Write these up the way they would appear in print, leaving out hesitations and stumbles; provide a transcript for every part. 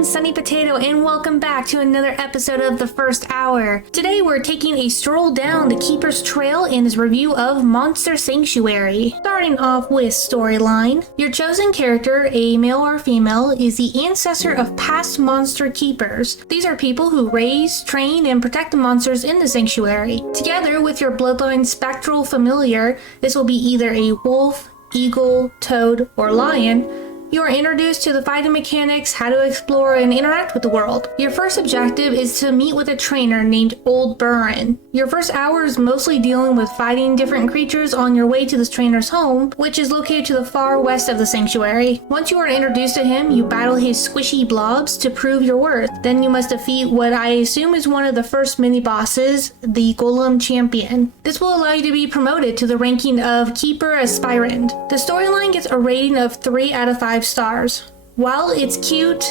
I'm Sunny Potato and welcome back to another episode of The First Hour. Today we're taking a stroll down the Keeper's Trail in his review of Monster Sanctuary. Starting off with storyline. Your chosen character, a male or female, is the ancestor of past monster keepers. These are people who raise, train, and protect the monsters in the sanctuary. Together with your bloodline spectral familiar, this will be either a wolf, eagle, toad, or lion. You are introduced to the fighting mechanics, how to explore and interact with the world. Your first objective is to meet with a trainer named Old Burren. Your first hour is mostly dealing with fighting different creatures on your way to this trainer's home, which is located to the far west of the sanctuary. Once you are introduced to him, you battle his squishy blobs to prove your worth. Then you must defeat what I assume is one of the first mini-bosses, the Golem Champion. This will allow you to be promoted to the ranking of Keeper Aspirant. The storyline gets a rating of 3 out of 5 stars. While it's cute,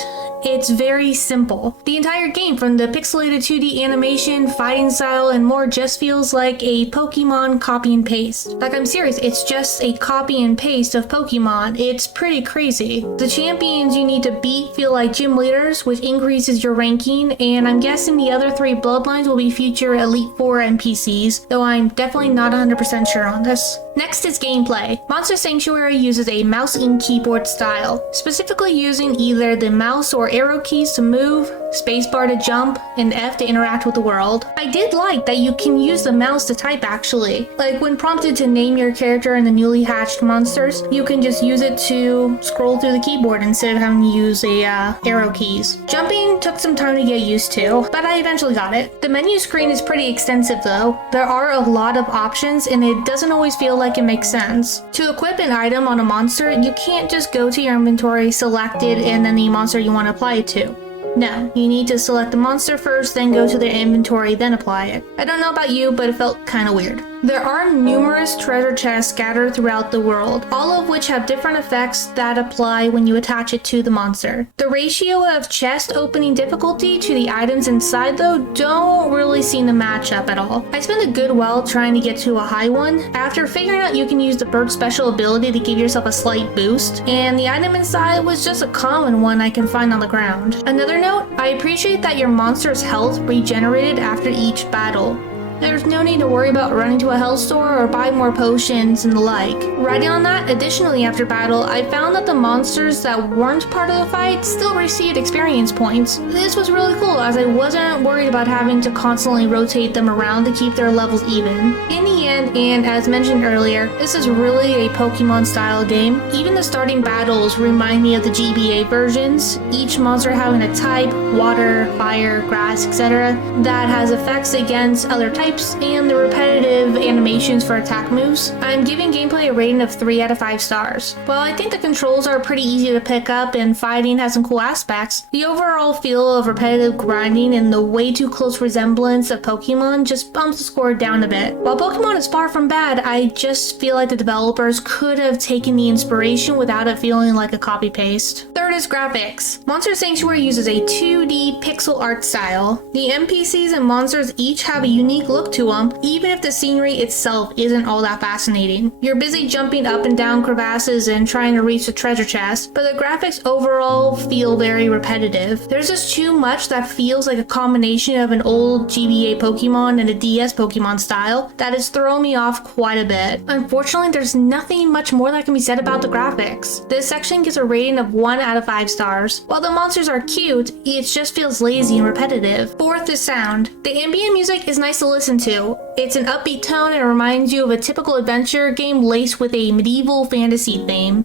it's very simple. The entire game, from the pixelated 2D animation, fighting style, and more, just feels like a Pokemon copy and paste. Like, I'm serious, it's just a copy and paste of Pokemon. It's pretty crazy. The champions you need to beat feel like gym leaders, which increases your ranking, and I'm guessing the other 3 bloodlines will be future Elite Four NPCs, though I'm definitely not 100% sure on this. Next is gameplay. Monster Sanctuary uses a mouse and keyboard style, specifically using either the mouse or arrow keys to move, spacebar to jump, and F to interact with the world. I did like that you can use the mouse to type actually. Like when prompted to name your character and the newly hatched monsters, you can just use it to scroll through the keyboard instead of having to use arrow keys. Jumping took some time to get used to, but I eventually got it. The menu screen is pretty extensive though. There are a lot of options and it doesn't always feel like it makes sense. To equip an item on a monster, you can't just go to your inventory, select it, and then the monster you want to apply it to. No, you need to select the monster first, then go to their inventory, then apply it. I don't know about you, but it felt kinda weird. There are numerous treasure chests scattered throughout the world, all of which have different effects that apply when you attach it to the monster. The ratio of chest opening difficulty to the items inside though don't really seem to match up at all. I spent a good while trying to get to a high one, after figuring out you can use the bird special ability to give yourself a slight boost, and the item inside was just a common one I can find on the ground. Another note, I appreciate that your monster's health regenerated after each battle. There's no need to worry about running to a health store or buy more potions and the like. Riding on that, additionally after battle, I found that the monsters that weren't part of the fight still received experience points. This was really cool as I wasn't worried about having to constantly rotate them around to keep their levels even. In the end, and as mentioned earlier, this is really a Pokemon style game. Even the starting battles remind me of the GBA versions, each monster having a type, water, fire, grass, etc. that has effects against other types and the repetitive animations for attack moves. I'm giving gameplay a rating of 3 out of 5 stars. While I think the controls are pretty easy to pick up and fighting has some cool aspects, the overall feel of repetitive grinding and the way too close resemblance of Pokemon just bumps the score down a bit. While Pokemon is far from bad, I just feel like the developers could have taken the inspiration without it feeling like a copy-paste. Third is graphics. Monster Sanctuary uses a 2D pixel art style. The NPCs and monsters each have a unique look to them, even if the scenery itself isn't all that fascinating. You're busy jumping up and down crevasses and trying to reach the treasure chest, but the graphics overall feel very repetitive. There's just too much that feels like a combination of an old GBA Pokemon and a DS Pokemon style that has thrown me off quite a bit. Unfortunately, there's nothing much more that can be said about the graphics. This section gets a rating of 1 out of 5 stars. While the monsters are cute, it just feels lazy and repetitive. Fourth is sound. The ambient music is nice to listen to. It's an upbeat tone and reminds you of a typical adventure game laced with a medieval fantasy theme.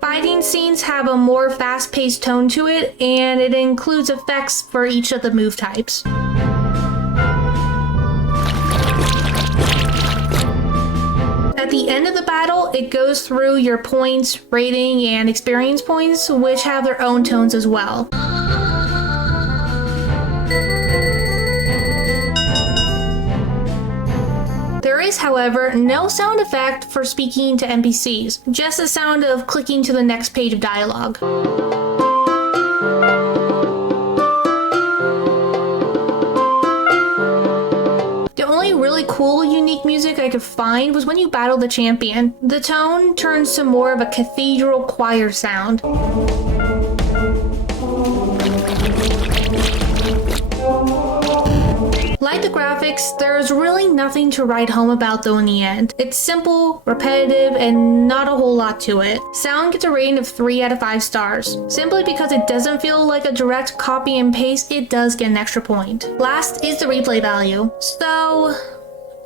Fighting scenes have a more fast-paced tone to it, and it includes effects for each of the move types. At the end of the battle, it goes through your points, rating, and experience points, which have their own tones as well. There is, however, no sound effect for speaking to NPCs, just the sound of clicking to the next page of dialogue. The only really cool, unique music I could could find was when you battle the champion. The tone turns to more of a cathedral choir sound. Like the graphics, there's really nothing to write home about though in the end. It's simple, repetitive, and not a whole lot to it. Sound gets a rating of 3 out of 5 stars. Simply because it doesn't feel like a direct copy and paste, it does get an extra point. Last is the replay value. So,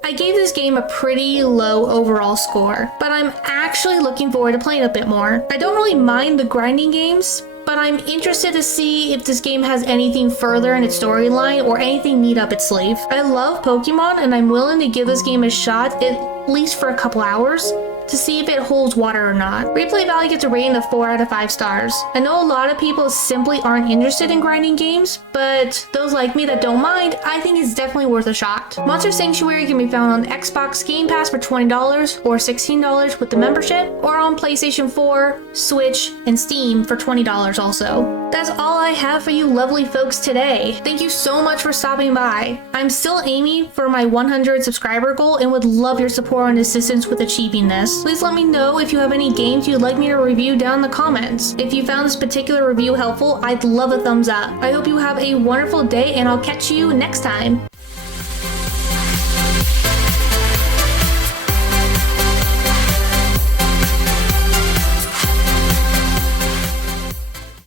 I gave this game a pretty low overall score, but I'm actually looking forward to playing a bit more. I don't really mind the grinding games, but I'm interested to see if this game has anything further in its storyline or anything neat up its sleeve. I love Pokemon and I'm willing to give this game a shot at least for a couple hours to see if it holds water or not. Replay value gets a rating of 4 out of 5 stars. I know a lot of people simply aren't interested in grinding games, but those like me that don't mind, I think it's definitely worth a shot. Monster Sanctuary can be found on Xbox Game Pass for $20 or $16 with the membership, or on PlayStation 4, Switch, and Steam for $20 also. That's all I have for you lovely folks today. Thank you so much for stopping by. I'm still aiming for my 100 subscriber goal and would love your support and assistance with achieving this. Please let me know if you have any games you'd like me to review down in the comments. If you found this particular review helpful, I'd love a thumbs up. I hope you have a wonderful day and I'll catch you next time.